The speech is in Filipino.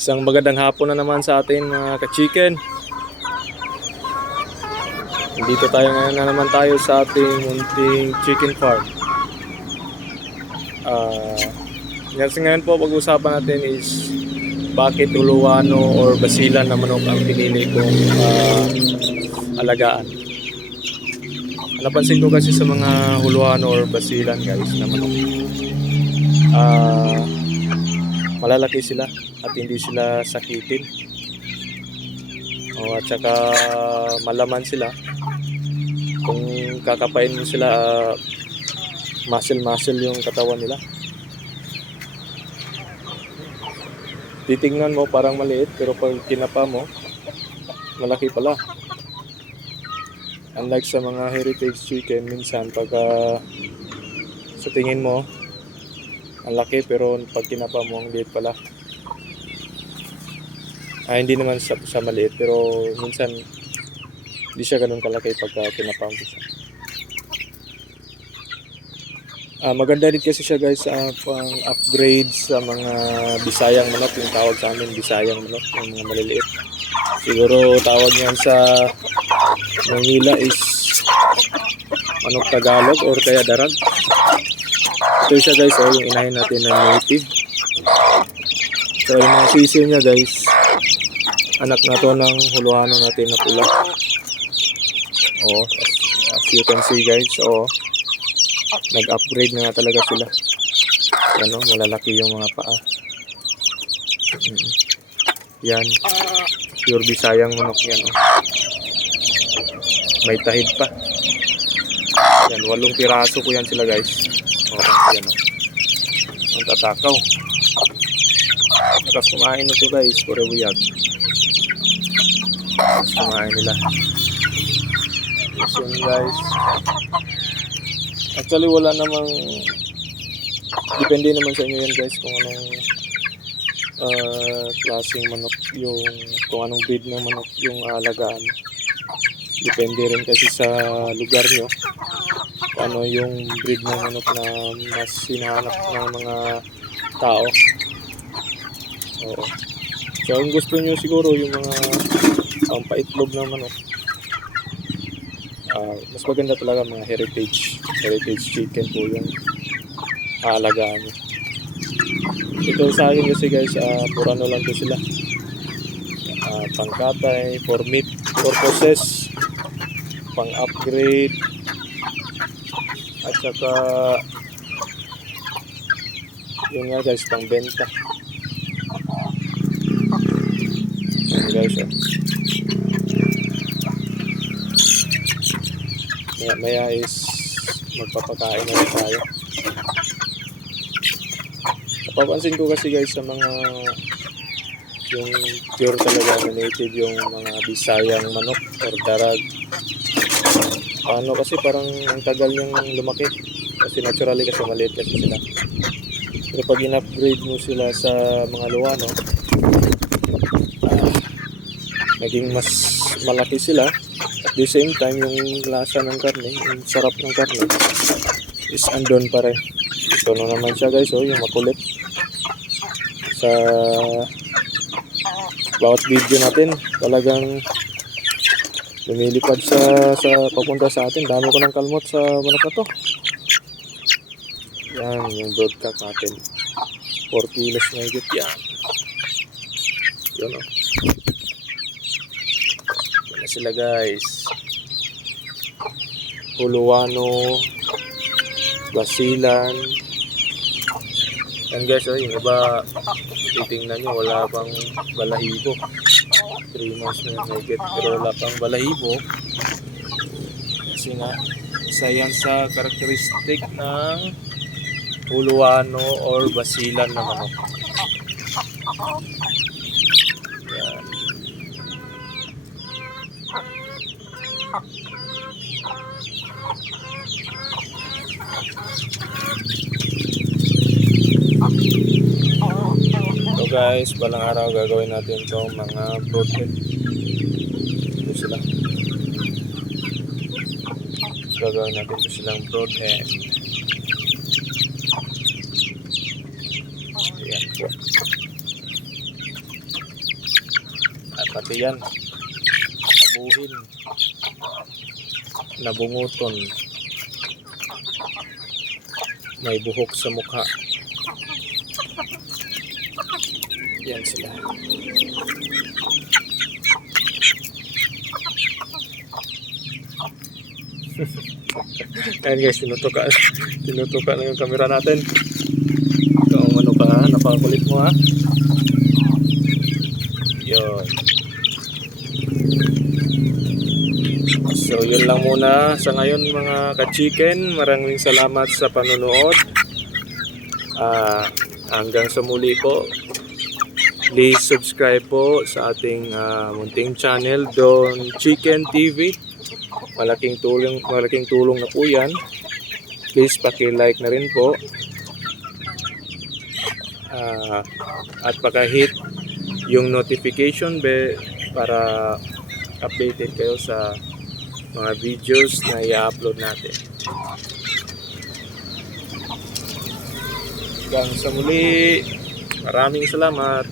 Isang magandang hapon na naman sa atin mga ka-chicken. Dito tayo ngayon na naman tayo sa ating munting chicken farm. Ngayon po pag-usapan natin is bakit Uluwano or Basilan na manok ang pinili kong alagaan. Napansin ko kasi sa mga Uluwano or Basilan guys na manok, malalaki sila at hindi sila sakitin. At saka malaman sila. Kung kakapain mo sila, muscle yung katawan nila. Titingnan mo parang maliit, pero pag kinapa mo, malaki pala. Unlike sa mga heritage chicken, minsan pag sa tingin mo ang laki, pero pag kinapa mo ang liit pala. Hindi naman sa maliit, pero minsan hindi siya ganun kalaki pag kinapa mo siya. Maganda din kasi siya guys pang upgrade sa mga Bisayang manok, yung tawag sa amin Bisayang manok, yung mga maliliit. Siguro tawag niyan sa Manila is manok Tagalog or kaya darag. Ito siya guys, yung inahin natin na native. So yung mga sisiyo niya guys, anak na to ng Uluwano natin na pula. As you can see guys, nag-upgrade na talaga sila. Yan malalaki yung mga paa. Yan, pure Bisayang manok yan. May tahid pa. Yan, 8 piraso ko yan sila guys. Yan ang tatakaw. Nakas kumain na to guys, pure buyag. Kumain nila. So guys, actually wala namang, depende naman sa inyo yan guys kung anong klaseng manok yung, kung anong breed ng manok yung alagaan. Depende rin kasi sa lugar nyo kung ano yung breed ng manok na mas hinahanap ng mga tao. So kung gusto nyo siguro yung mga pampaitlog ng manok, mas maganda talaga mga heritage chicken po yung aalagaan nyo. Ito sa akin kasi guys, purano lang to sila, pangkatay, for meat purposes, pang upgrade, at saka yun nga guys, pang benta. Yan guys, maya is magpapakain na rin tayo. Napapansin ko kasi guys sa mga yung pure talaga na native, yung mga Bisayang manok or darag, kasi parang ang tagal niyang lumaki kasi naturally kasi maliit kasi sila. Pero pag in-upgrade mo sila sa mga Uluwano, naging mas malaki sila. At the same time, yung lasa ng karne, yung sarap ng karne is andon pa rin. Ito na naman siya guys, yung makulit. Sa bawat video natin, talagang lumilipad sa papunta sa atin. Dami ko ng kalmot sa manok na to. Yan, yung broadcock natin. 4 kilos na higit yan. Yun yan sila guys. Uluwano, Basilan. Yan guys, yung iba titingnan nyo, wala pang balahibo. 3 months na yung higit, pero wala pang balahibo. Kasi nga, isa yan sa karakteristik ng Uluwano or Basilan na manok. Yan. So guys, balang araw gagawin natin itong mga broadhead. Ito sila. Gagawin natin ito silang broadhead. Ayan po. Pati yan. Abuhin. Nabunguton. May buhok sa mukha. Yan sila. Ayan guys, tinutuka na yung camera natin. Ito ang ano ka ha, napakulit mo ha. Yun. So yun lang muna sa ngayon mga ka-chicken. Maraming salamat sa panonood. Hanggang sa muli po. Please subscribe po sa ating munting channel, Don Chicken TV. Malaking tulong na po yan. Please paki-like na rin po. At paka-hit yung notification bell para updated kayo sa mga videos na i-upload natin. Hanggang sa muli. Maraming salamat.